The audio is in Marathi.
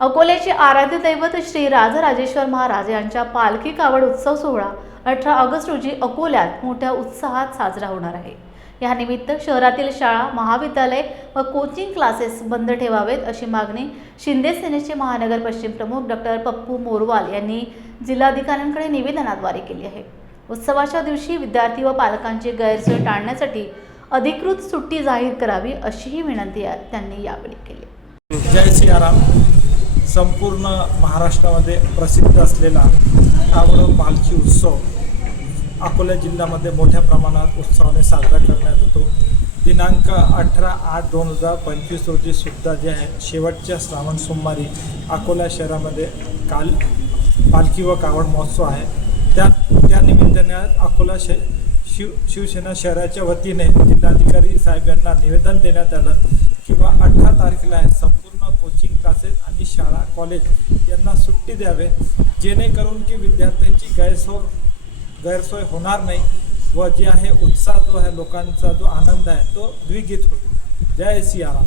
अकोल्याचे आराध्य दैवत श्री राजराजेश्वर महाराज यांच्या पालखी कावड उत्सव सोहळा अठरा ऑगस्ट रोजी अकोल्यात मोठ्या उत्साहात साजरा होणार आहे. या निमित्त शहरातील शाळा महाविद्यालय व कोचिंग क्लासेस बंद ठेवावेत अशी मागणी शिंदे सेनेचे महानगर पश्चिम प्रमुख डॉक्टर पप्पू मोरवाल यांनी जिल्हाधिकाऱ्यांकडे निवेदनाद्वारे केली आहे. उत्सवाच्या दिवशी विद्यार्थी व पालकांची गैरसोय टाळण्यासाठी अधिकृत सुट्टी जाहीर करावी अशीही विनंती त्यांनी यावेळी केली. जय सियाराम संपूर्ण महाराष्ट्रामध्ये प्रसिद्ध असलेला कावड पालखी उत्सव अकोला जिल्ह्यामध्ये मोठ्या प्रमाणात उत्सवाने साजरा करण्यात येतो. दिनांक अठरा आठ दोन हजार पंचवीस रोजी सुद्धा जे आहे शेवटच्या श्रावण सोमवारी अकोला शहरामध्ये काल पालखी व कावड महोत्सव आहे. त्या त्या निमित्ताने अकोला शे शिव शिवसेना शहराच्या वतीने जिल्हाधिकारी साहेब यांना निवेदन देण्यात आलं किंवा अठरा तारखेला आहे संपूर्ण की शाळा कॉलेज यांना सुट्टी द्यावे जेणेकरून की विद्यार्थ्यांची गैरसोय गैरसोय होणार नाही व जे आहे उत्साह जो आहे लोकांचा जो आनंद आहे तो द्विगीत होईल. जय सियाराम